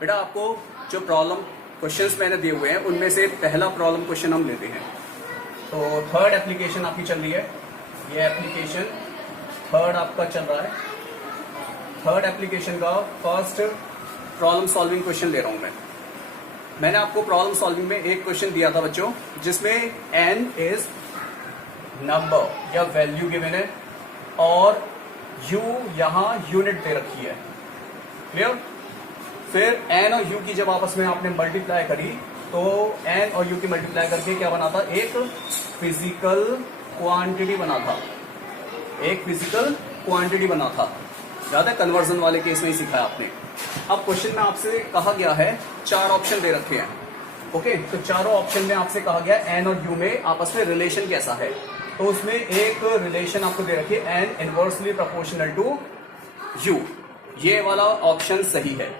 बेटा आपको जो प्रॉब्लम क्वेश्चंस मैंने दिए हुए हैं उनमें से पहला प्रॉब्लम क्वेश्चन हम लेते हैं। तो थर्ड एप्लीकेशन आपकी चल रही है, ये एप्लीकेशन थर्ड आपका चल रहा है। थर्ड एप्लीकेशन का फर्स्ट प्रॉब्लम सॉल्विंग क्वेश्चन ले रहा हूं मैंने आपको प्रॉब्लम सॉल्विंग में एक क्वेश्चन दिया था बच्चों, जिसमें n इज नंबर या वैल्यू गिवन है और u यहां यूनिट दे रखी है। क्लियर? फिर n और u की जब आपस में आपने मल्टीप्लाई करी तो n और u की मल्टीप्लाई करके क्या बना था, एक फिजिकल क्वांटिटी बना था, एक फिजिकल क्वांटिटी बना था। याद है, कन्वर्जन वाले केस में ही सिखाया आपने। अब क्वेश्चन में आपसे कहा गया है, चार ऑप्शन दे रखे हैं। ओके, तो चारों ऑप्शन में आपसे कहा गया n और u में आपस में रिलेशन कैसा है। तो उसमें एक रिलेशन आपको दे रखी है n inversely proportional to u। ये वाला ऑप्शन सही है,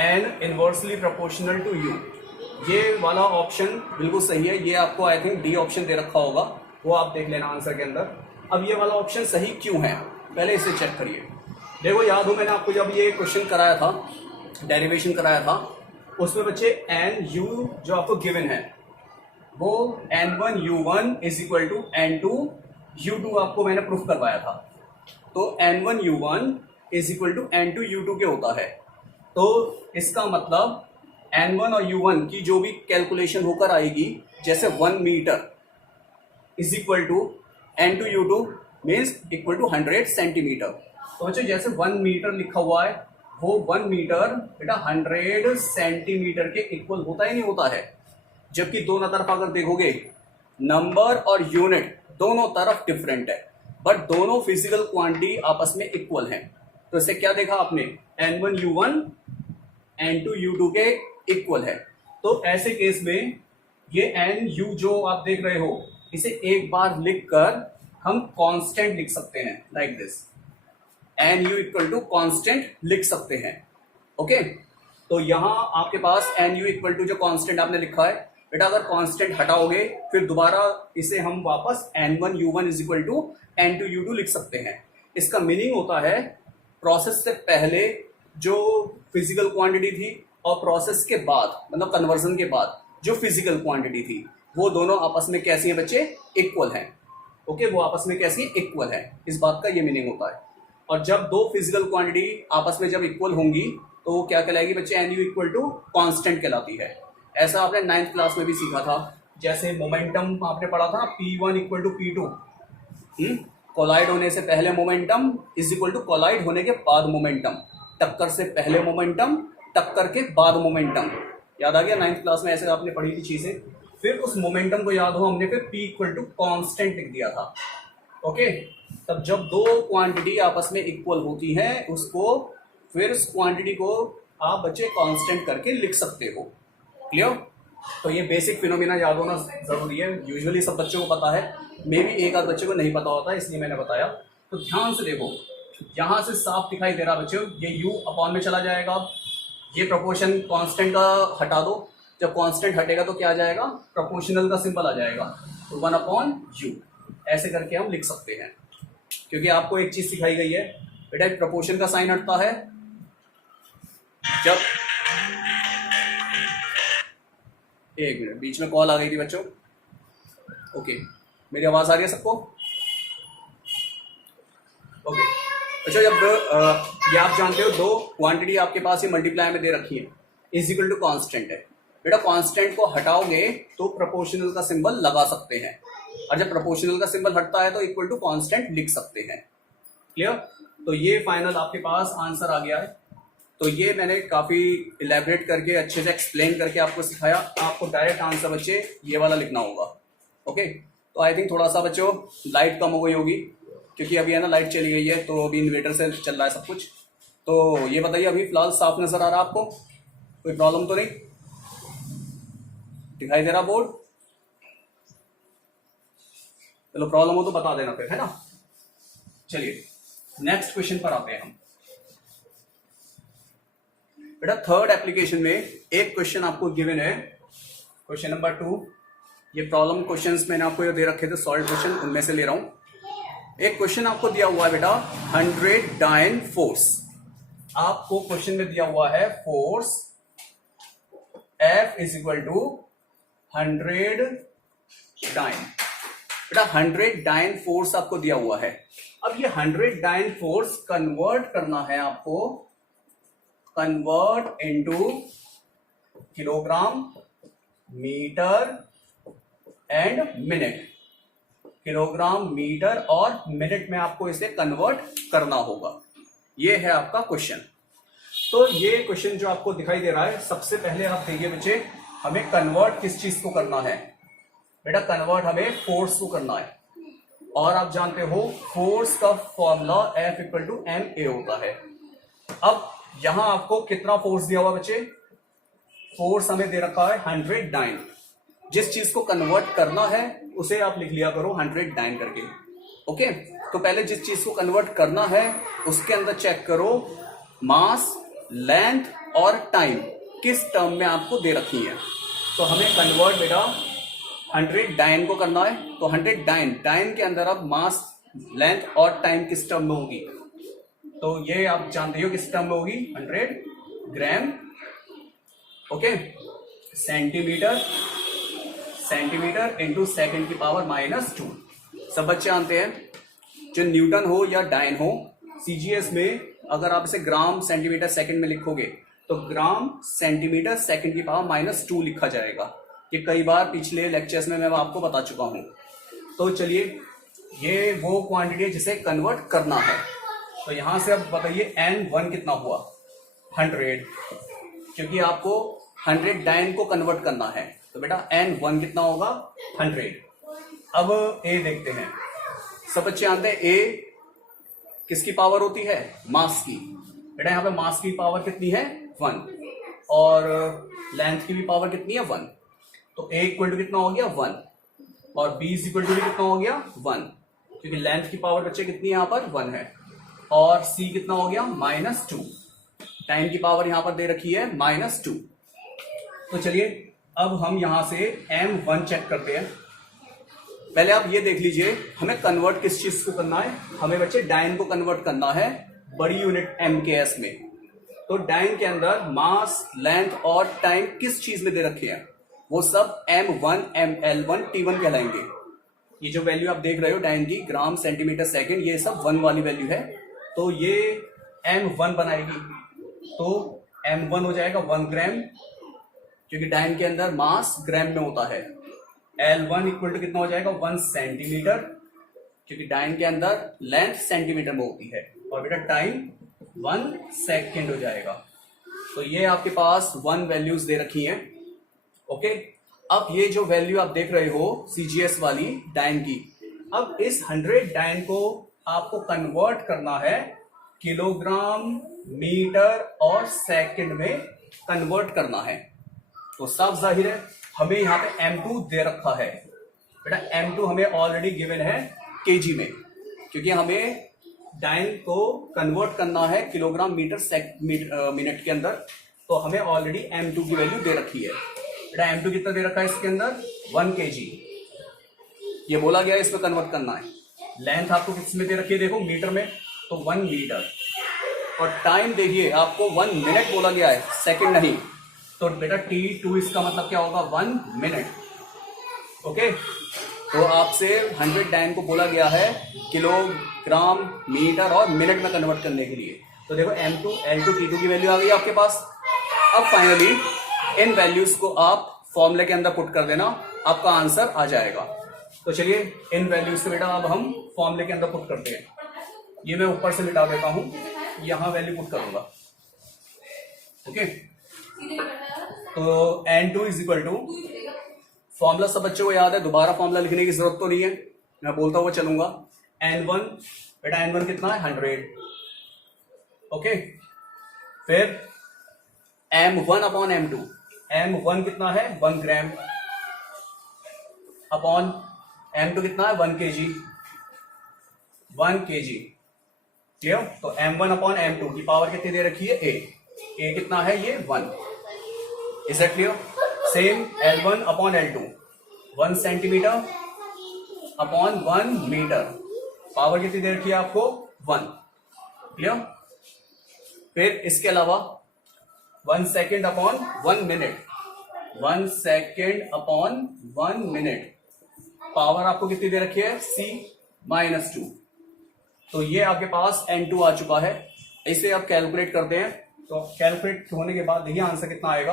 n inversely proportional to u, ये वाला ऑप्शन बिल्कुल सही है। ये आपको आई थिंक डी ऑप्शन दे रखा होगा, वो आप देख लेना आंसर के अंदर। अब ये वाला ऑप्शन सही क्यों है, पहले इसे चेक करिए। देखो, याद हो मैंने आपको जब ये क्वेश्चन कराया था, डेरिवेशन कराया था, उसमें बच्चे एन यू जो आपको गिवन है वो n1 u1 is equal to n2 u2 आपको मैंने प्रूफ करवाया था। तो n1 u1 is equal to n2 u2 के होता है। तो इसका मतलब n1 और u1 की जो भी कैलकुलेशन होकर आएगी, जैसे 1 metre is equal to n2 u2 means equal to 100 centimetre. तो बच्चों जैसे 1 मीटर लिखा हुआ है, वो 1 मीटर बेटा 100 सेंटीमीटर के इक्वल होता ही नहीं होता है। जबकि दोनों तरफ अगर देखोगे, नंबर और यूनिट दोनों तरफ डिफरेंट है, बट दोनों फिजिकल क्वांटिटी आपस में इक्वल हैं। तो इससे क्या देखा आपने, n1 u1 n2 u2 के इक्वल है। तो ऐसे केस में ये n u जो आप देख रहे हो, इसे एक बार लिखकर हम कांस्टेंट लिख सकते हैं, like this. n u equal to constant लिख सकते हैं। ओके, तो यहां आपके पास n u इक्वल टू जो कांस्टेंट आपने लिखा है, बेटा अगर कांस्टेंट हटाओगे फिर दोबारा इसे हम वापस n1 u1 is equal to n2 u2 लिख सकते हैं। इसका मीनिंग होता है प्रोसेस से पहले जो फिजिकल क्वांटिटी थी और प्रोसेस के बाद, मतलब कन्वर्जन के बाद जो फिजिकल क्वांटिटी थी, वो दोनों आपस में कैसी हैं बच्चे, इक्वल हैं। ओके, वो आपस में कैसी इक्वल है, इस बात का ये मीनिंग होता है। और जब दो फिजिकल क्वांटिटी आपस में जब इक्वल होंगी तो वो क्या कहलाएगी बच्चे, N U equal to constant कहलाती है। ऐसा आपने 9th क्लास में भी सीखा था, जैसे मोमेंटम आपने पढ़ा था ना, P1 equal to P2। Collide होने से पहले momentum is equal to collide होने के बाद मोमेंटम, टक्कर से पहले मोमेंटम, टक्कर के बाद मोमेंटम। याद आ गया, 9th क्लास में ऐसे आपने पढ़ी थी चीजें। फिर उस मोमेंटम को याद हो, हमने फिर P इक्वल टू कॉन्स्टेंट लिख दिया था। ओके, तब जब दो क्वांटिटी आपस में इक्वल होती हैं, उसको फिर उस क्वांटिटी को आप बच्चे कांस्टेंट करके लिख सकते हो। क्लियर? तो ये बेसिक फिनोमिना याद होना जरूरी है। यूजुअली सब बच्चों को पता है, मे भी एक आध बच्चे को नहीं पता होता, इसलिए मैंने बताया। तो ध्यान से देखो, यहां से साफ दिखाई दे रहा बच्चों, ये u अपॉन में चला जाएगा। ये प्रोपोर्शन कांस्टेंट का हटा दो, जब कांस्टेंट हटेगा तो क्या आ जाएगा, प्रोपोर्शनल का सिंबल आ जाएगा। तो 1/u ऐसे करके हम लिख सकते हैं। क्योंकि आपको एक चीज सिखाई गई है बेटा, प्रोपोर्शन का साइन हटता है जब, एक मिनट, बीच में कॉल आ गई थी बच्चों। ओके, मेरी आवाज आ रही है सबको? ओके अच्छा, जब ये आप जानते हो दो क्वांटिटी आपके पास ये मल्टीप्लाई में दे रखी है, इज इक्वल टू कांस्टेंट है। बेटा कांस्टेंट को हटाओगे तो प्रोपोर्शनल का सिंबल लगा सकते हैं, और जब प्रोपोर्शनल का सिंबल हटता है तो इक्वल टू कांस्टेंट लिख सकते हैं। क्लियर? तो ये फाइनल आपके पास आंसर आ गया है। तो ये मैंने काफी इलेबरेट करके अच्छे से एक्सप्लेन करके आपको सिखाया। आपको डायरेक्ट आंसर बच्चे ये वाला लिखना होगा। ओके, तो आई थिंक थोड़ा सा बच्चों लाइट कम हो गई होगी, क्योंकि अभी है ना लाइट चली गई है, तो अभी इन्वर्टर से चल रहा है सब कुछ। तो ये बताइए, अभी फिलहाल साफ नजर आ रहा आपको? कोई प्रॉब्लम तो नहीं? दिखाई दे रहा बोर्ड? चलो, प्रॉब्लम हो तो बता देना फिर, है ना। चलिए नेक्स्ट क्वेश्चन पर आते हैं हम। बेटा थर्ड एप्लीकेशन में एक क्वेश्चन आपको गिवन है, क्वेश्चन नंबर 2। ये प्रॉब्लम क्वेश्चंस मैंने आपको ये दे रखे थे, सॉल्व क्वेश्चन, उनमें से ले रहा हूं। एक क्वेश्चन आपको दिया हुआ है बेटा, 100 डायन फोर्स। आपको क्वेश्चन में दिया हुआ है force F is equal to 100 dyne. बेटा 100 डाइन फोर्स आपको दिया हुआ है। अब ये 100 डाइन फोर्स कन्वर्ट करना है आपको, convert into kilogram, metre and minute. Kilogram, metre और मिनट में आपको इसे कन्वर्ट करना होगा। ये है आपका क्वेश्चन। तो ये क्वेश्चन जो आपको दिखाई दे रहा है, सबसे पहले आप देखिए बच्चे, हमें कन्वर्ट किस चीज को करना है? बेटा कन्वर्ट हमें फोर्स को करना है, और आप जानते हो फोर्स का formula F equal to ma होता है। अब यहां आपको कितना फोर्स दिया हुआ बच्चे? फोर्स हमें दे रखा है 100 डाइन। जिस चीज को कन्वर्ट करना है उसे आप लिख लिया करो 100 डाइन करके। ओके, तो पहले जिस चीज को कन्वर्ट करना है उसके अंदर चेक करो मास, लेंथ और टाइम किस टर्म में आपको दे रखी है। तो हमें कन्वर्ट बेटा 100 डाइन को करना है। तो 100 डाइन, डाइन के अंदर अब मास, लेंथ और टाइम किस टर्म में होगी? तो ये आप जानते हो किस टर्म में होगी? 100 gram. Okay, centimetre, centimetre into second की पावर -2। सब बच्चे जानते हैं, जो न्यूटन हो या डाइन हो, सीजीएस में अगर आप इसे ग्राम सेंटीमीटर सेकंड में लिखोगे तो ग्राम सेंटीमीटर सेकंड की पावर -2 लिखा जाएगा। ये कई बार पिछले लेक्चर्स में मैं आपको बता चुका हूं। तो चलिए, ये वो क्वांटिटी है जिसे कन्वर्ट करना है। तो यहां से अब बताइए N1 कितना हुआ? 100, क्योंकि आपको 100 डाइन को कन्वर्ट करना है। तो बेटा N1 कितना होगा? 100। अब A देखते हैं। सब बच्चे जानते हैं A किसकी पावर होती है? मास की। बेटा यहाँ पे मास की पावर कितनी है? 1, और लेंथ की भी पावर कितनी है? 1। तो A इक्वल टू कितना हो गया? 1, और B इक्वल टू भी कितना हो गया? 1, क्योंकि लेंथ की पावर बच्चे कितनी है यहाँ पर? 1 है। और C कितना हो गया? -2। टाइम की पावर यहाँ पर दे रखी है -2। तो चलिए अब हम यहां से M1 चेक करते हैं। पहले आप ये देख लीजिए, हमें कन्वर्ट किस चीज को करना है? हमें बच्चे डाइन को कन्वर्ट करना है बड़ी यूनिट MKS में। तो डाइन के अंदर मास, लेंथ और टाइम किस चीज में दे रखे हैं? वो सब M1, ML1, T1 कहलाएंगे। ये जो वैल्यू आप देख रहे हो डाइन की, ग्राम, सेंटीमीटर, सेकंड, ये सब 1 वाली वैल्यू है। तो ये M1 बनाएगी। तो M1 हो जाएगा 1 ग्राम, क्योंकि डाइन के अंदर मास ग्राम में होता है। L1 इक्वल टू कितना हो जाएगा? 1 सेंटीमीटर, क्योंकि डाइन के अंदर लेंथ सेंटीमीटर में होती है। और बेटा टाइम 1 सेकेंड हो जाएगा। तो ये आपके पास 1 वैल्यूज दे रखी हैं। ओके, अब ये जो वैल्यू आप देख रहे हो सीजीएस वाली डाइन की, अब इस 100 डाइन को आपको कन्वर्ट करना है किलोग्राम, मीटर और सेकंड में कन्वर्ट करना है। तो साफ जाहिर है हमें यहाँ पे M2 दे रखा है। बेटा M2 हमें ऑलरेडी गिवन है केजी में, क्योंकि हमें डाइन को कन्वर्ट करना है किलोग्राम, मीटर, मिनट के अंदर। तो हमें ऑलरेडी M2 की वैल्यू दे रखी है। बेटा M2 कितना दे रखा है इसके अंदर? 1 kg। ये बोला गया है इसमें कन्वर्ट करना है। लेंथ आपको किस में दे रखी है? देखो मीटर में, तो 1 मीटर। और टाइम देखिए आपको 1 मिनट बोला गया है, सेकंड नहीं। तो बेटा T2 इसका मतलब क्या होगा? 1 मिनट। ओके, तो आपसे 100 डाइन को बोला गया है किलोग्राम, मीटर और मिनट में कन्वर्ट करने के लिए। तो देखो M2, L2, T2 की वैल्यू आ गई आपके पास। अब फाइनली इन वैल्यूज को आप फॉर्मूले के अंदर पुट कर देना, आपका आंसर आ जाएगा। तो चलिए इन वैल्यूज से बेटा अब हम फॉर्मूले के अंदर पुट करते हैं। ये मैं ऊपर से मिटा देता हूं, यहां वैल्यू पुट करूंगा। ओके, तो N2 is equal to, formula सब बच्चों को याद है, दोबारा फॉर्मूला लिखने की जरूरत तो नहीं है, मैं बोलता हुआ चलूंगा। N1, बेटा N1 कितना है? 100। ओके, फिर M1 अपॉन M2, M1 कितना है? 1 ग्राम, अपॉन M2 कितना है? 1 kg, 1 kg। क्लियर? तो M1 अपॉन M2 की पावर कितनी दे रखी है? A कितना है? ये 1। Is that clear? Same L1 upon L2, 1 centimetre upon 1 metre, power कितनी दे रखी है आपको? 1। क्लियर? फिर इसके अलावा 1 second upon 1 minute, 1 second upon 1 minute. Power आपको कितनी दे रखी है? C-2। तो ये आपके पास N2 आ चुका है। इसे आप कैलकुलेट करते हैं, तो कैलकुलेट होने के बाद देखिए आंसर कितना आएगा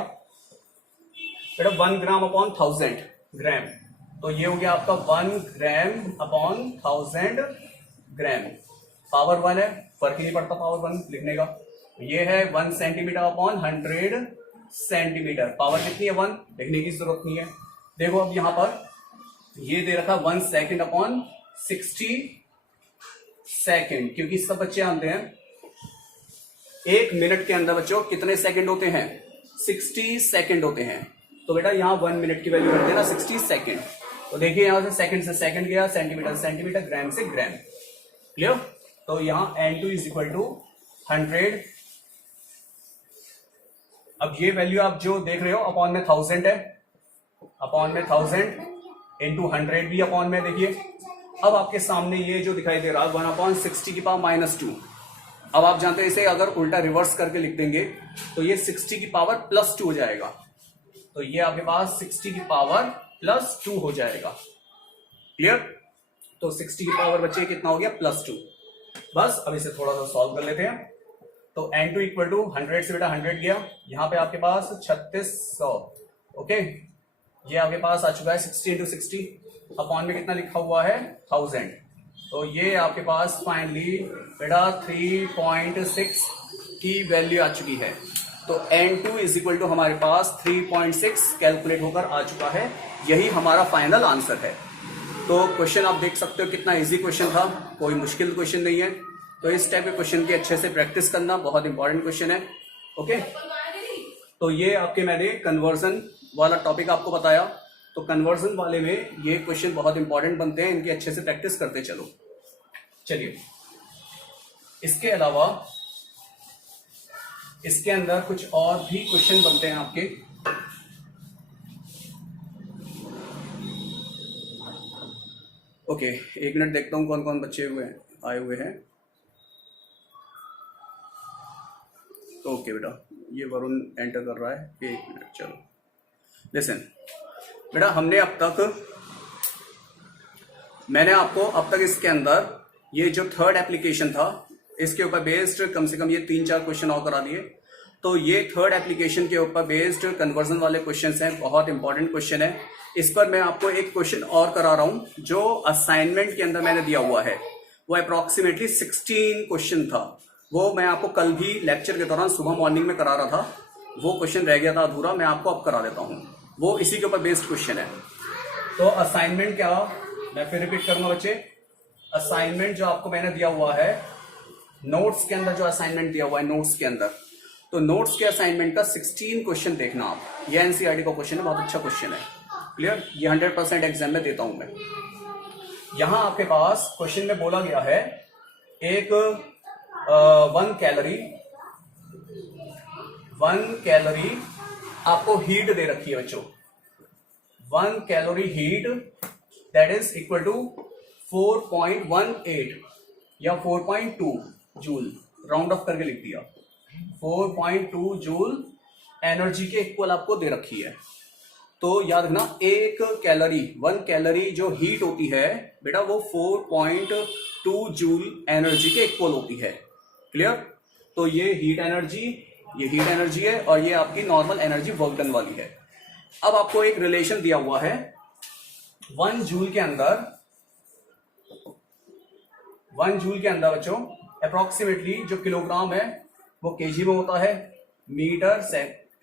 बेटा, 1 ग्राम अपॉन 1000 ग्राम। तो ये हो गया आपका 1 ग्राम अपॉन 1000 ग्राम। पावर 1 है, फर्क ही नहीं पड़ता पावर 1 लिखने का। ये है 1 सेंटीमीटर अपॉन 100 सेंटीमीटर। पावर कितनी है? 1, लिखने की जरूरत नहीं है। देखो अब यहां पर ये दे रखा 1 सेकेंड अपॉन 60 सेकेंड, क्योंकि सब बच्चे जानते हैं 1 मिनट के अंदर बच्चों कितने सेकंड होते हैं? 60 सेकंड होते हैं। तो बेटा यहां 1 मिनट की वैल्यू रख देना 60 सेकंड। तो देखिए यहां से सेकंड गया, सेंटीमीटर सेंटीमीटर, ग्राम से ग्राम। क्लियर? तो यहां N2 इज इक्वल टू 100। अब ये वैल्यू आप जो देख रहे हो अपॉन में 1000 है, अपॉन में 1000 इंटू 100 भी अपॉन में। देखिए अब आपके सामने ये जो दिखाई दे रहा है 1/60 की पावर -2। अब आप जानते हैं इसे अगर उल्टा रिवर्स करके लिख देंगे तो ये 60 की पावर +2 हो जाएगा। तो ये आपके पास 60 की पावर +2 हो जाएगा। क्लियर? तो 60 की पावर बच्चे कितना हो गया? +2। बस अब इसे थोड़ा सा सॉल्व कर लेते हैं। तो N2 इक्वल टू 100 से बेटा 100 गया, यहां पे आपके पास 3600। ओके, ये आपके पास आ चुका है 60 × 60 अपॉन में कितना लिखा हुआ है? 1000। तो ये आपके पास फाइनली बेटा 3.6 की वैल्यू आ चुकी है। तो N2 इज इक्वल टू हमारे पास 3.6 कैलकुलेट होकर आ चुका है। यही हमारा फाइनल आंसर है। तो क्वेश्चन आप देख सकते हो कितना इजी क्वेश्चन था, कोई मुश्किल क्वेश्चन नहीं है। तो इस टाइप के क्वेश्चन की अच्छे से प्रैक्टिस करना बहुत इंपॉर्टेंट क्वेश्चन है। ओके, तो ये आपके मैंने कन्वर्जन वाला टॉपिक आपको बताया। तो कन्वर्जन वाले में ये क्वेश्चन बहुत इंपॉर्टेंट बनते हैं, इनकी अच्छे से प्रैक्टिस करते चलो। चलिए, इसके अलावा इसके अंदर कुछ और भी क्वेश्चन बनते हैं आपके। ओके, एक मिनट देखता हूं कौन कौन बच्चे आए हुए हैं। ओके बेटा, ये वरुण एंटर कर रहा है, 1 मिनट। चलो लिसन बेटा, मैंने आपको अब तक इसके अंदर ये जो थर्ड एप्लीकेशन था इसके ऊपर बेस्ड कम से कम ये 3-4 क्वेश्चन और करा दिए। तो ये थर्ड एप्लीकेशन के ऊपर बेस्ड कन्वर्जन वाले क्वेश्चन हैं, बहुत इंपॉर्टेंट क्वेश्चन है। इस पर मैं आपको एक क्वेश्चन और करा रहा हूं जो असाइनमेंट के अंदर मैंने दिया हुआ है। वो अप्रोक्सीमेटली 16 क्वेश्चन था। वो मैं आपको कल भी लेक्चर के दौरान सुबह मॉर्निंग में करा रहा था, वो क्वेश्चन रह गया था अधूरा, मैं आपको अब करा देता हूँ। वो इसी के ऊपर बेस्ड क्वेश्चन है। तो असाइनमेंट क्या, मैं फिर रिपीट करूंगा बच्चे। असाइनमेंट जो आपको मैंने दिया हुआ है नोट्स के अंदर, जो असाइनमेंट दिया हुआ है नोट्स के अंदर, तो नोट्स के असाइनमेंट का 16 क्वेश्चन देखना आप। ये एनसीईआरटी का क्वेश्चन है, बहुत अच्छा क्वेश्चन है। क्लियर? ये 100% एग्जाम में देता हूं मैं। यहां आपके पास क्वेश्चन में बोला गया है एक 1 कैलोरी आपको हीट दे रखी है बच्चों। 1 calorie heat that is equal to 4.18 या 4.2 जूल, राउंड ऑफ करके लिख दिया। 4.2 जूल एनर्जी के इक्वल आपको दे रखी है। तो याद रखना, 1 कैलोरी जो हीट होती है बेटा वो 4.2 जूल एनर्जी के इक्वल होती है। क्लियर? तो ये हीट एनर्जी है और ये आपकी नॉर्मल एनर्जी वर्क डन वाली है। अब आपको एक रिलेशन दिया हुआ है 1 जूल के अंदर बच्चों अप्रोक्सीमेटली जो किलोग्राम है वो केजी में होता है, मीटर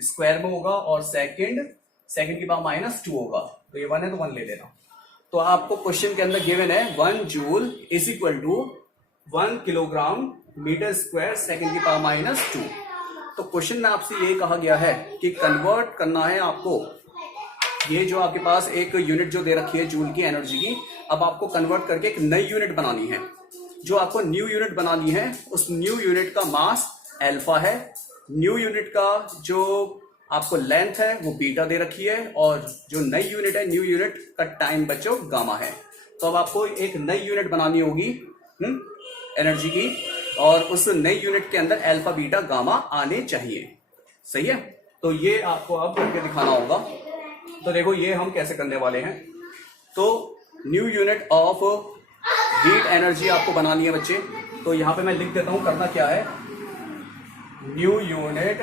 स्क्वायर में होगा और सेकंड की पावर -2 होगा। तो ये 1 है तो 1 ले लेना। तो आपको क्वेश्चन के अंदर गिवन है 1 joule is equal to 1 kilogram metre square second की पावर -2। तो क्वेश्चन में आपसे ये कहा गया है कि कन्वर्ट करना है आपको, ये जो आपके पास एक यूनिट जो दे रखी है जूल की एनर्जी की, अब आपको कन्वर्ट करके एक नई यूनिट बनानी है। जो आपको न्यू यूनिट बनानी है उस न्यू यूनिट का मास अल्फा है, न्यू यूनिट का जो आपको लेंथ है वो बीटा दे रखी है, और जो नई यूनिट है न्यू यूनिट का टाइम बच्चों गामा है। तो अब आपको एक नई यूनिट बनानी होगी एनर्जी की, और उस नई यूनिट के अंदर अल्फा बीटा गामा आने चाहिए। सही है? तो ये आपको अब करके दिखाना होगा। तो देखो ये हम कैसे करने वाले हैं। तो new unit of heat energy आपको बनानी है बच्चे। तो यहाँ पे मैं लिख देता हूँ करना क्या है। New unit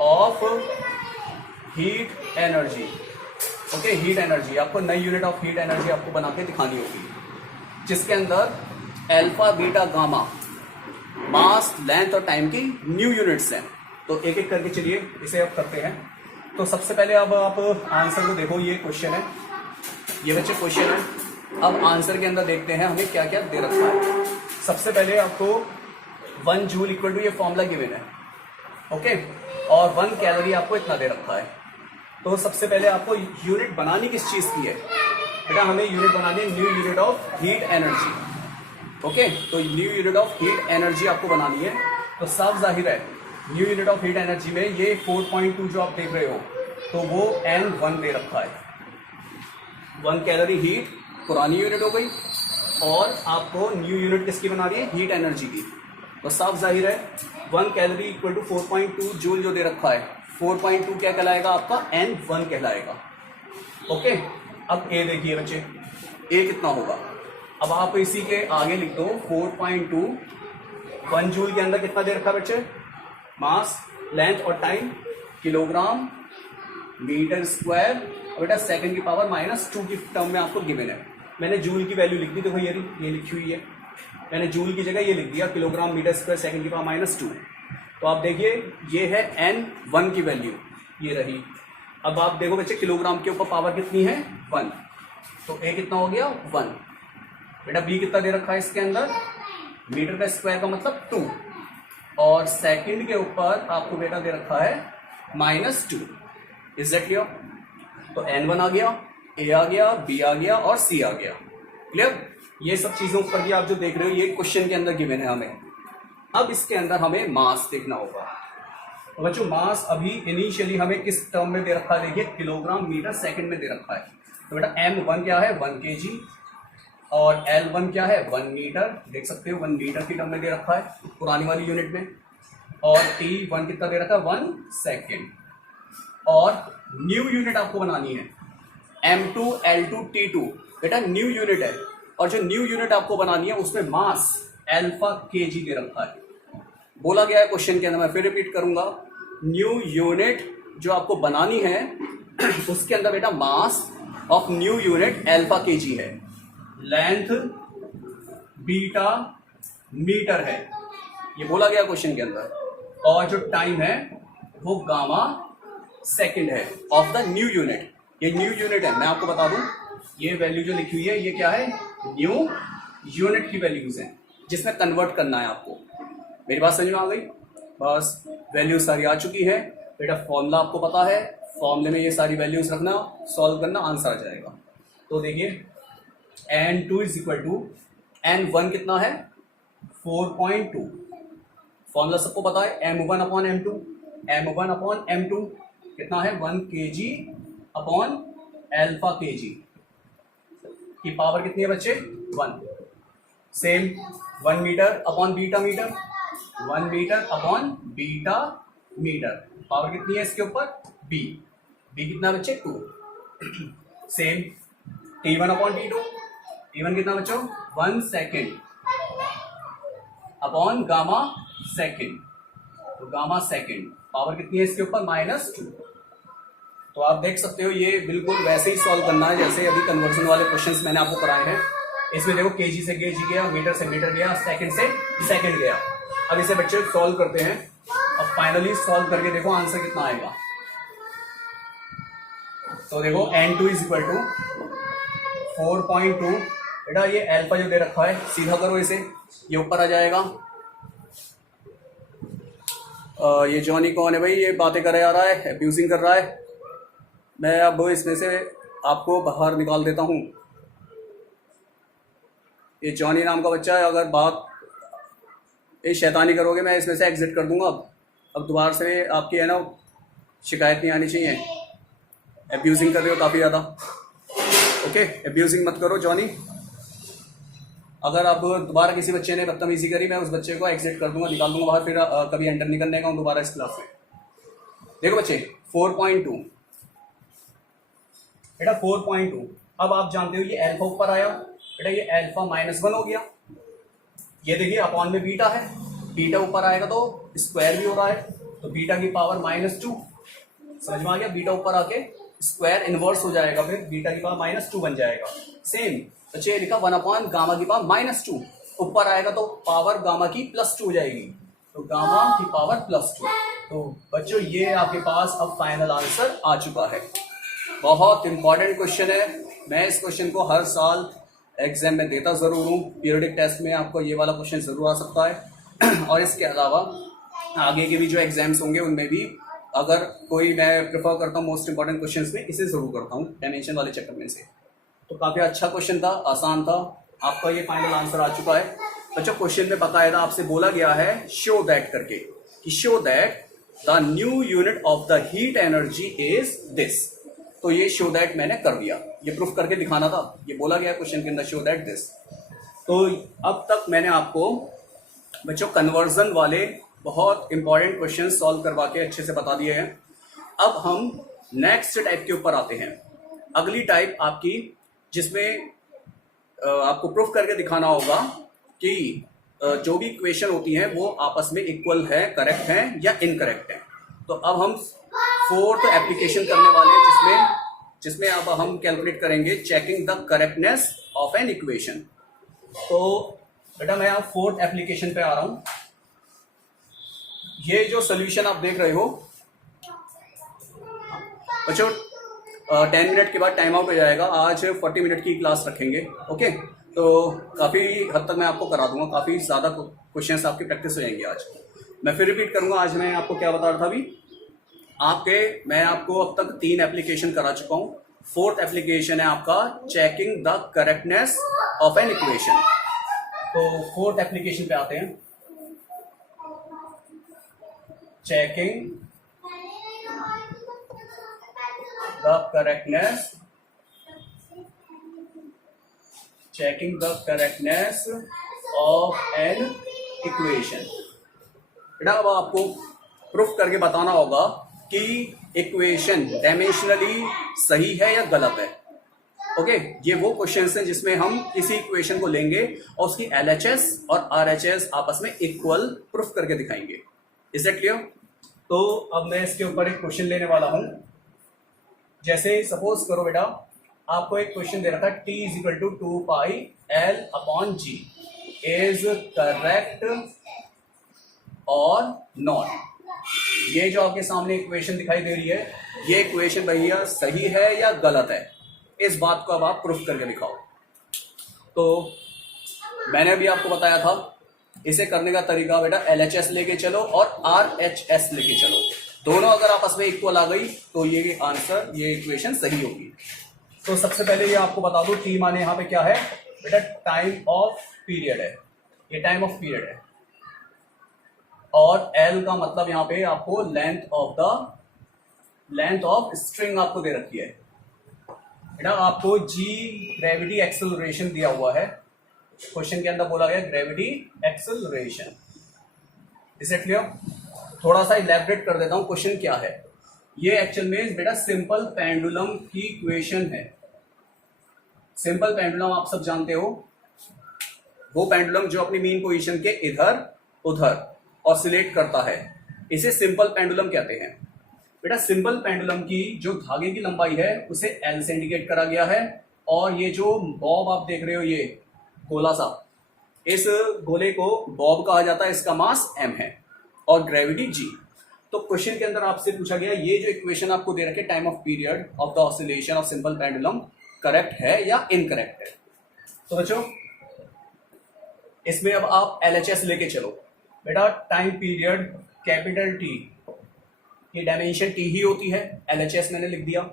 of heat energy, okay, heat energy आपको नई यूनिट ऑफ हीट एनर्जी आपको बना के दिखानी होगी, जिसके अंदर अल्फा बीटा गामा मास लेंथ और टाइम की न्यू यूनिट्स हैं। तो एक एक करके चलिए इसे अब करते हैं। तो सबसे पहले अब आप आंसर को देखो, ये क्वेश्चन है, ये बच्चे क्वेश्चन है। अब आंसर के अंदर देखते हैं हमें क्या क्या दे रखा है। सबसे पहले आपको 1 जूल इक्वल टू ये फॉर्मूला गिवन है, ओके, और 1 कैलोरी आपको इतना दे रखा है। तो सबसे पहले आपको यूनिट बनानी किस चीज की है बेटा, हमें यूनिट बनानी है new unit of heat energy, okay. तो new unit of heat energy आपको बनानी है। तो साफ जाहिर है new unit of heat energy में ये 4.2 जो आप देख रहे हो, तो वो N1 दे रखा है। 1 कैलोरी हीट पुरानी यूनिट हो गई, और आपको न्यू यूनिट किसकी बनानी है, हीट एनर्जी की। तो साफ जाहिर है 1 कैलोरी इक्वल टू 4.2 जूल जो दे रखा है, 4.2 क्या कहलाएगा आपका, N1 कहलाएगा, ओके। अब ए देखिए बच्चे, ए कितना होगा। अब आप इसी के आगे लिख दो 4.2, 1 जूल के अंदर कितना दे रखा है बच्चे, मास लेंथ और टाइम किलोग्राम मीटर स्क्वायर, बेटा सेकंड की पावर -2 की टर्म में आपको गिवन है। मैंने जूल की वैल्यू लिख दी, देखो ये लिखी हुई है, मैंने जूल की जगह ये लिख दिया किलोग्राम मीटर स्क्वायर सेकंड की पावर -2। तो आप देखिए ये है N1 की वैल्यू, ये रही। अब आप देखो बच्चे किलोग्राम के ऊपर पावर कितनी है, 1, तो ए कितना हो गया 1। बेटा बी कितना दे रखा है इसके अंदर, मीटर का स्क्वायर का मतलब 2, और सेकंड के ऊपर आपको बेटा दे रखा है -2। Is that clear. तो N1 आ गया, ए आ गया, बी आ गया और सी आ गया। क्लियर। ये सब चीजों पर भी आप जो देख रहे हो ये क्वेश्चन के अंदर गिवन है हमें। अब इसके अंदर हमें मास देखना होगा। तो बच्चों मास अभी इनिशियली हमें किस टर्म में दे रखा है, देखिए किलोग्राम मीटर सेकंड में दे रखा है। तो बेटा M1 क्या है 1 kg, और L1 क्या है 1 मीटर, देख सकते हो 1 मीटर की टर्म में दे रखा है पुरानी वाली यूनिट में। और T1 कितना दे रखा है 1 सेकेंड। और न्यू यूनिट आपको बनानी है M2 L2 T2, बेटा न्यू यूनिट है, और जो न्यू यूनिट आपको बनानी है उसमें मास अल्फा kg दे रखा है। बोला गया है क्वेश्चन के अंदर, मैं फिर रिपीट करूंगा, न्यू यूनिट जो आपको बनानी है उसके अंदर बेटा mass of new unit alpha kg है, लेंथ बीटा मीटर है, ये बोला गया क्वेश्चन के अंदर, और जो टाइम है वो गामा सेकंड है ऑफ द न्यू यूनिट। ये न्यू यूनिट है, मैं आपको बता दूं ये वैल्यू जो लिखी हुई है ये क्या है, न्यू यूनिट की वैल्यूज हैं जिसमें कन्वर्ट करना है आपको। मेरी बात समझ में आ गई। बस वैल्यू सारी आ चुकी है बेटा, फॉर्मूला आपको पता है, फॉर्मूले में ये सारी वैल्यूज रखना, सॉल्व करना, आंसर आ जाएगा। तो देखिए N2 is equal to N1 कितना है 4.2, फॉर्मूला सबको पता है, M1 upon M2, M1 upon M2 कितना है 1 kg अपॉन अल्फा kg की पावर कितनी है बच्चे 1। Same 1 metre upon beta metre, 1 metre upon beta metre, power कितनी है इसके ऊपर b, b कितना बच्चे 2। Same T1 upon T2, T1 कितना बच्चों 1 सेकेंड अपॉन गामा सेकेंड, तो गामा सेकेंड पावर कितनी है इसके ऊपर -2। तो आप देख सकते हो ये बिल्कुल वैसे ही सॉल्व करना है जैसे अभी कन्वर्जन वाले क्वेश्चंस मैंने आपको कराए हैं। इसमें देखो केजी से केजी गया, मीटर से मीटर गया, सेकंड से सेकंड गया। अब इसे बच्चे सॉल्व करते हैं। अब फाइनली सॉल्व करके देखो आंसर कितना आएगा। तो देखो N2 इज इक्वल टू 4.2, बेटा ये अल्फा जो दे रखा है सीधा करो इसे, ये ऊपर आ जाएगा। ये जॉनी कौन है भाई, ये बातें करे आ रहा है, अब्यूजिंग कर रहा है। मैं अब इसमें से आपको बाहर निकाल देता हूँ। ये जॉनी नाम का बच्चा है, अगर बात ये शैतानी करोगे मैं इसमें से एग्जिट कर दूंगा। अब दोबारा से आपकी है ना शिकायत नहीं आनी चाहिए, अब्यूजिंग कर रहे हो काफ़ी ज़्यादा। ओके, अब्यूजिंग मत करो जॉनी। अगर अब दोबारा किसी बच्चे ने बदतमीजी करी मैं उस बच्चे को एग्जिट कर दूंगा, निकाल दूंगा बाहर, फिर कभी एंटर नहीं करने का हूँ दोबारा इस क्लास में। देखो बच्चे 4.2 बेटा 4.2। अब आप जानते हो ये अल्फा ऊपर आया बेटा, ये अल्फा -1 हो गया। ये देखिए अपॉन में बीटा है, बीटा ऊपर आएगा तो स्क्वायर भी हो रहा है, तो बीटा की पावर -2। समझ में आ गया? बीटा ऊपर आके स्क्वायर इनवर्स हो जाएगा, फिर बीटा की पावर -2 बन जाएगा। सेम बच्चे ये लिखा 1 गामा की पावर -2, ऊपर आएगा तो पावर गामा की +2 हो जाएगी, तो गामा की पावर +2। तो बच्चों ये आपके पास अब फाइनल आंसर आ चुका है। बहुत इंपॉर्टेंट क्वेश्चन है, मैं इस क्वेश्चन को हर साल एग्जाम में देता जरूर हूँ। पीरियडिक टेस्ट में आपको ये वाला क्वेश्चन जरूर आ सकता है और इसके अलावा आगे के भी जो एग्जाम्स होंगे उनमें भी अगर कोई, मैं प्रेफर करता हूँ मोस्ट इंपॉर्टेंट क्वेश्चंस में इसे जरूर करता हूँ डायमेंशन वाले चक्कर में से। तो काफी अच्छा क्वेश्चन था, आसान था, आपका ये फाइनल आंसर आ चुका है। बच्चों क्वेश्चन में बकायदा आपसे बोला गया है शो दैट करके, कि show that the new unit of the heat energy is this. तो ये शो दैट मैंने कर दिया, ये प्रूफ करके दिखाना था, ये बोला गया क्वेश्चन के अंदर शो दैट दिस। तो अब तक मैंने आपको बच्चों कन्वर्जन वाले बहुत इंपॉर्टेंट क्वेश्चन सॉल्व करवा के अच्छे से बता दिए हैं। अब हम नेक्स्ट टाइप के ऊपर आते हैं। अगली टाइप आपकी जिसमें आपको प्रूफ करके दिखाना होगा कि जो भी इक्वेशन होती हैं वो आपस में इक्वल है, करेक्ट है या इनकरेक्ट है। तो अब हम फोर्थ एप्लीकेशन करने वाले हैं जिसमें अब हम कैलकुलेट करेंगे checking the correctness of an equation. तो बेटा मैं अब फोर्थ एप्लीकेशन पे आ रहा हूं। ये जो सोल्यूशन आप देख रहे हो बच्चों 10 मिनट के बाद टाइम आउट हो जाएगा। आज 40 मिनट की क्लास रखेंगे, ओके। तो काफ़ी हद तक मैं आपको करा दूंगा, काफ़ी ज़्यादा क्वेश्चंस आपकी प्रैक्टिस हो जाएंगे आज। मैं फिर रिपीट करूंगा, आज मैं आपको क्या बता रहा था अभी मैं आपको अब तक 3 एप्लीकेशन करा चुका हूँ। फोर्थ एप्लीकेशन है आपका checking the correctness of an equation. तो फोर्थ एप्लीकेशन पे आते हैं, checking the correctness of an equation. बेटा अब आपको प्रूफ करके बताना होगा कि इक्वेशन डायमेंशनली सही है या गलत है, ओके। ये वो क्वेश्चंस हैं जिसमें हम किसी इक्वेशन को लेंगे और उसकी LHS और RHS आपस में इक्वल प्रूफ करके दिखाएंगे। Is it clear? तो अब मैं इसके ऊपर एक क्वेश्चन लेने वाला हूं। जैसे सपोज करो बेटा आपको एक क्वेश्चन दे रखा है T = 2πL/G इज करेक्ट और नॉट। ये जो आपके सामने इक्वेशन दिखाई दे रही है, ये इक्वेशन भैया सही है या गलत है, इस बात को अब आप प्रूफ करके दिखाओ। तो मैंने अभी आपको बताया था इसे करने का तरीका बेटा LHS लेके चलो और RHS लेके चलो, दोनों अगर आपस में इक्वल आ गई तो ये आंसर, ये इक्वेशन सही होगी। तो सबसे पहले ये आपको बता दूं T माने यहाँ पे क्या है बेटा, टाइम ऑफ पीरियड है, ये टाइम ऑफ पीरियड है। और L का मतलब यहाँ पे आपको लेंथ ऑफ स्ट्रिंग आपको दे रखी है बेटा। आपको G ग्रेविटी एक्सेलरेशन दिया हुआ है, क्वेश्चन के अंदर बोला गया gravity acceleration. Is it clear? थोड़ा सा इलैबोरेट कर देता हूं क्वेश्चन क्या है। ये एक्चुअल में बेटा सिंपल पेंडुलम की इक्वेशन है। सिंपल पेंडुलम आप सब जानते हो, वो पेंडुलम जो अपनी मीन पोजीशन के इधर उधर ऑसिलेट करता है, इसे सिंपल पेंडुलम कहते हैं बेटा। सिंपल पेंडुलम की जो धागे की लंबाई है उसे L से इंडिकेट करा गया है, और ये जो बॉब आप देख रहे हो, ये गोला सा, इस गोले को बॉब कहा जाता है, इसका मास m है और ग्रेविटी g। तो क्वेश्चन के अंदर आपसे पूछा गया ये जो इक्वेशन आपको दे रखे time of period of the oscillation of simple pendulum correct है या इनकरेक्ट है। तो बच्चों इसमें अब आप LHS लेके चलो बेटा। टाइम पीरियड कैपिटल T की डायमेंशन T ही होती है, LHS मैंने लिख दिया।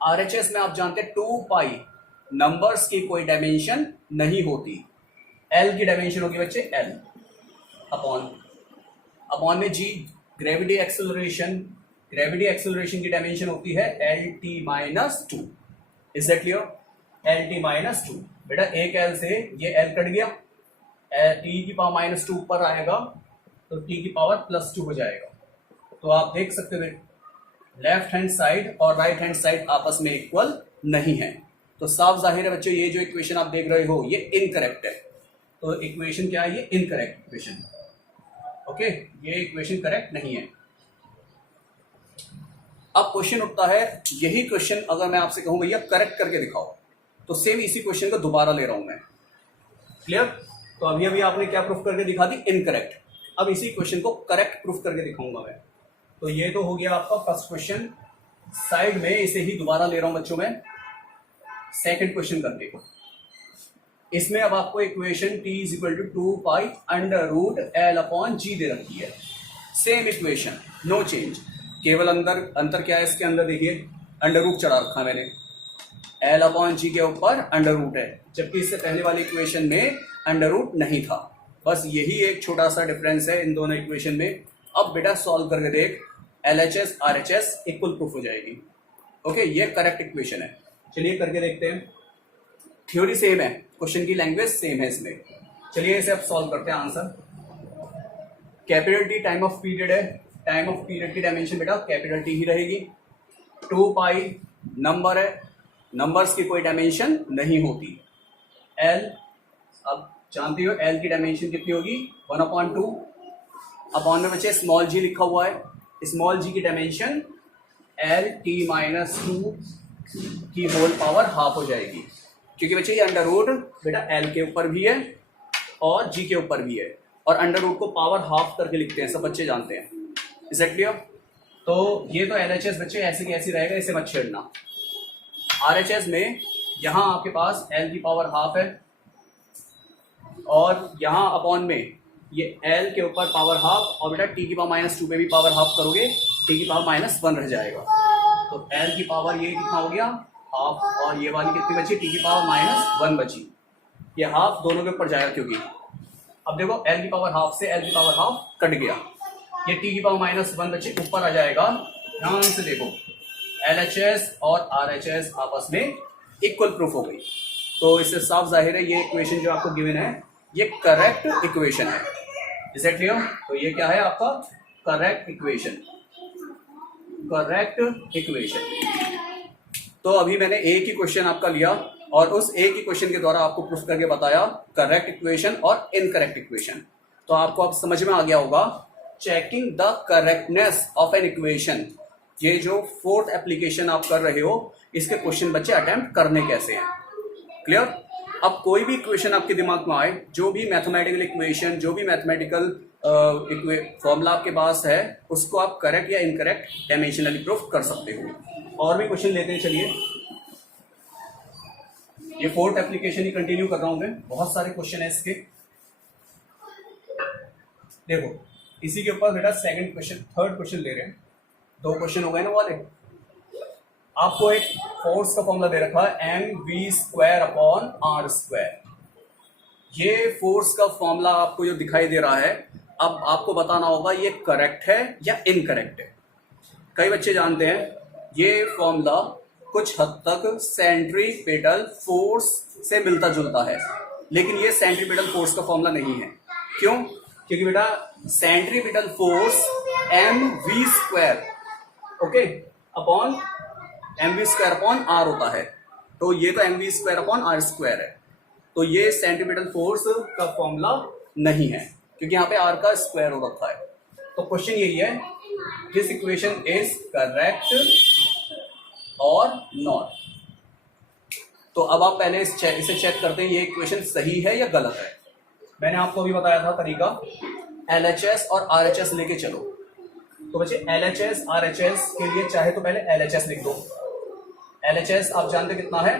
RHS में आप जानते हैं 2π नंबर्स की कोई डायमेंशन नहीं होती, L की डायमेंशन होगी बच्चे L अपॉन में G ग्रेविटी एक्सेलरेशन की डायमेंशन होती है LT-2। Is that clear? LT-2 बेटा, एक L से ये L कट गया, T की पावर -2 ऊपर आएगा तो T की पावर +2 हो जाएगा। तो आप देख सकते थे लेफ्ट हैंड साइड और राइट हैंड साइड आपस में इक्वल नहीं है। तो साफ जाहिर है बच्चों, ये जो इक्वेशन आप देख रहे हो ये इनकरेक्ट है। तो इक्वेशन क्या है? ये इनकरेक्ट इक्वेशन। ओके, ये इक्वेशन करेक्ट नहीं है। अब क्वेश्चन उठता है, यही क्वेश्चन अगर मैं आपसे कहूं भैया करेक्ट करके दिखाओ, तो सेम इसी क्वेश्चन को दोबारा ले रहा हूं मैं। क्लियर? तो अभी अभी आपने क्या प्रूफ करके दिखा दी? इनकरेक्ट। अब इसी क्वेश्चन को करेक्ट प्रूफ करके दिखाऊंगा मैं। तो ये तो हो गया आपका फर्स्ट क्वेश्चन। साइड में इसे ही दोबारा ले रहा हूं बच्चों में सेकंड क्वेश्चन करके। इसमें अब आपको equation t is equal to 2 pi under root L upon g दे रखी है। Same equation, no change. केवल अंतर क्या है इसके अंदर? देखिए अंडर रूट चढ़ा रखा मैंने, एल अपॉन जी के ऊपर अंडर रूट है, जबकि इससे पहले वाली इक्वेशन में अंडर रूट नहीं था। बस यही एक छोटा सा डिफरेंस है इन दोनों इक्वेशन में। अब बेटा सॉल्व करके देख, LHS RHS इक्वल प्रूफ हो जाएगी। ओके, ये करेक्ट इक्वेशन है। चलिए करके देखते हैं। थ्योरी सेम है, क्वेश्चन की लैंग्वेज सेम है इसमें। चलिए इसे अब सॉल्व करते हैं। Answer capital T time of period है, टाइम ऑफ पीरियड की डायमेंशन बेटा कैपिटल टी ही रहेगी। 2 पाई नंबर है, नंबर्स की कोई डायमेंशन नहीं होती। एल, अब जानते हो एल की डायमेंशन कितनी होगी? 1/2। अपॉन में बच्चे स्मॉल जी लिखा हुआ है, स्मॉल जी की डायमेंशन एल टी माइनस 2 की होल पावर हाफ हो जाएगी, क्योंकि बच्चे ये अंडर रूट बेटा एल के ऊपर भी है और जी के ऊपर भी है, और अंडर रूट को पावर हाफ करके लिखते हैं, सब बच्चे जानते हैं। Is it clear? तो ये तो LHS बच्चे ऐसे की ऐसी रहेगा, इसे मत छेड़ना। RHS में यहाँ आपके पास एल की पावर हाफ है और यहाँ अपॉन में ये एल के ऊपर पावर हाफ, और बेटा टी की पावर -2 पे भी पावर हाफ करोगे, टी की पावर -1 रह जाएगा। तो एल की पावर ये कितना हो गया? हाफ, और ये वाली कितनी बची? टी की पावर -1 बची। ये हाफ दोनों के ऊपर जाएगा, क्योंकि अब देखो एल की पावर हाफ से एल की पावर हाफ कट गया, ये टी की पावर -1 बची, ऊपर आ जाएगा। ध्यान से देखो, LHS और RHS आपस में इक्वल प्रूफ हो गई। तो इससे साफ जाहिर है ये इक्वेशन जो आपको गिवन है ये करेक्ट इक्वेशन है। Is it clear? तो ये क्या है आपका? Correct equation, correct equation. तो अभी मैंने एक ही क्वेश्चन आपका लिया और उस एक ही क्वेश्चन के द्वारा आपको प्रूफ करके बताया करेक्ट इक्वेशन और इनकरेक्ट इक्वेशन। तो आपको अब समझ में आ गया होगा checking the correctness of an equation. ये जो फोर्थ एप्लीकेशन आप कर रहे हो, इसके क्वेश्चन बच्चे अटेम्प्ट करने कैसे हैं। क्लियर? अब कोई भी इक्वेशन आपके दिमाग में आए, जो भी मैथमेटिकल इक्वेशन, जो भी मैथमेटिकल फॉर्मूला आपके पास है, उसको आप करेक्ट या इनकरेक्ट डायमेंशनली प्रूफ कर सकते हो। और भी क्वेश्चन लेते हैं। चलिए, ये फोर्थ एप्लीकेशन ही कंटिन्यू कर रहा हूं मैं, बहुत सारे क्वेश्चन है इसके। देखो इसी के ऊपर बेटा सेकंड क्वेश्चन, थर्ड क्वेश्चन ले रहे हैं। 2 क्वेश्चन हो गए ना वाले। आपको एक फोर्स का फॉर्मूला दे रखा है mv²/r²। ये फोर्स का फॉर्मूला आपको जो दिखाई दे रहा है, अब आपको बताना होगा ये करेक्ट है या इनकरेक्ट है। कई बच्चे जानते हैं ये फॉर्मूला कुछ हद तक सेंट्रीपिटल फोर्स से मिलता जुलता है, लेकिन ये सेंट्रीपिटल फोर्स का फॉर्मूला नहीं है। क्यों? क्योंकि बेटा centripetal force mv² okay upon mv²/r होता है। तो ये तो mv²/r² है। तो ये सेंट्रीपिटल फोर्स का फॉर्मूला नहीं है, क्योंकि यहाँ पे r का स्क्वायर हो रखा है। तो क्वेश्चन यही है, दिस इक्वेशन इज करेक्ट और नॉट। तो अब आप पहले इसे चेक करते हैं ये इक्वेशन सही है या गलत है। मैंने आपको अभी बताया था तरीका, LHS और RHS लेके चलो। तो बच्चे LHS RHS के लिए चाहे तो पहले LHS लिख दो। LHS आप जानते कितना है?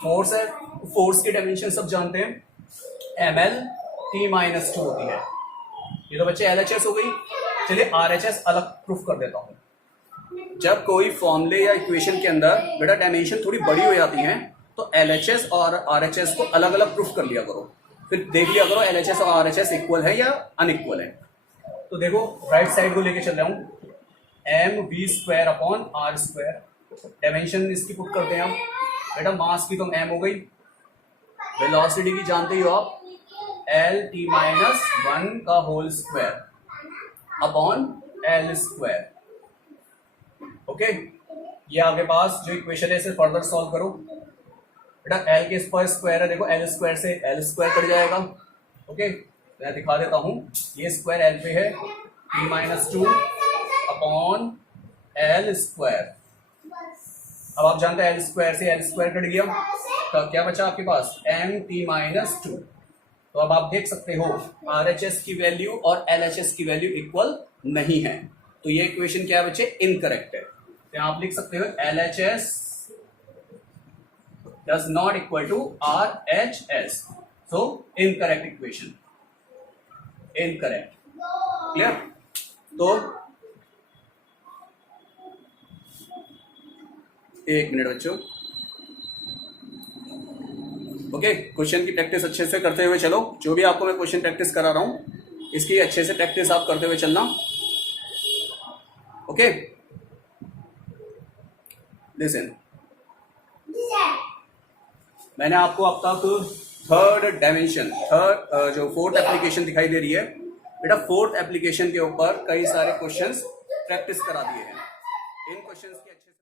फोर्स है, फोर्स की डायमेंशन सब जानते हैं, ml t-2 होती है। ये तो बच्चे LHS हो गई। चलिए RHS अलग प्रूफ कर देता हूं। जब कोई फॉर्मूले या इक्वेशन के अंदर बेटा डायमेंशन थोड़ी बड़ी हो जाती है, तो LHS और RHS को अलग अलग प्रूफ कर लिया करो, फिर देख लिया करो LHS और RHS इक्वल है या अनइक्वल है। तो देखो राइट साइड को लेके चल रहा हूं, mv²/r²। डायमेंशन इसकी पुट करते हैं हम। बेटा मास की तो m हो गई, वेलोसिटी की जानते ही हो आप, LT-1 का whole square upon L²। Okay, ये आपके पास जो इक्वेशन है इसे फर्दर सॉल्व करो। बेटा एल के स्क्वायर है, देखो एल स्क्वायर से एल स्क्वायर कट जाएगा। ओके, मैं दिखा देता हूं, ये स्क्वायर एल पे है, t-2 अपॉन एल स्क्वायर। अब आप जानते हैं एल स्क्वायर से एल स्क्वायर कट गया, तो क्या बचा आपके पास mt-2। तो अब आप देख सकते हो RHS की वैल्यू और LHS की वैल्यू इक्वल नहीं है, तो ये इक्वेशन क्या है बच्चे, इनकरेक्ट है। तो आप लिख सकते हो LHS does not equal to RHS, so incorrect equation, incorrect, clear। तो एक मिनट बच्चों, ओके, क्वेश्चन की प्रैक्टिस अच्छे से करते हुए चलो। जो भी आपको मैं क्वेश्चन प्रैक्टिस करा रहा हूं इसकी अच्छे से प्रैक्टिस आप करते हुए चलना। ओके, लिसन, मैंने आपको अब तक थर्ड डायमेंशन, थर्ड जो फोर्थ एप्लीकेशन दिखाई दे रही है बेटा, फोर्थ एप्लीकेशन के ऊपर कई सारे क्वेश्चंस प्रैक्टिस करा दिए हैं। इन क्वेश्चंस की अच्छे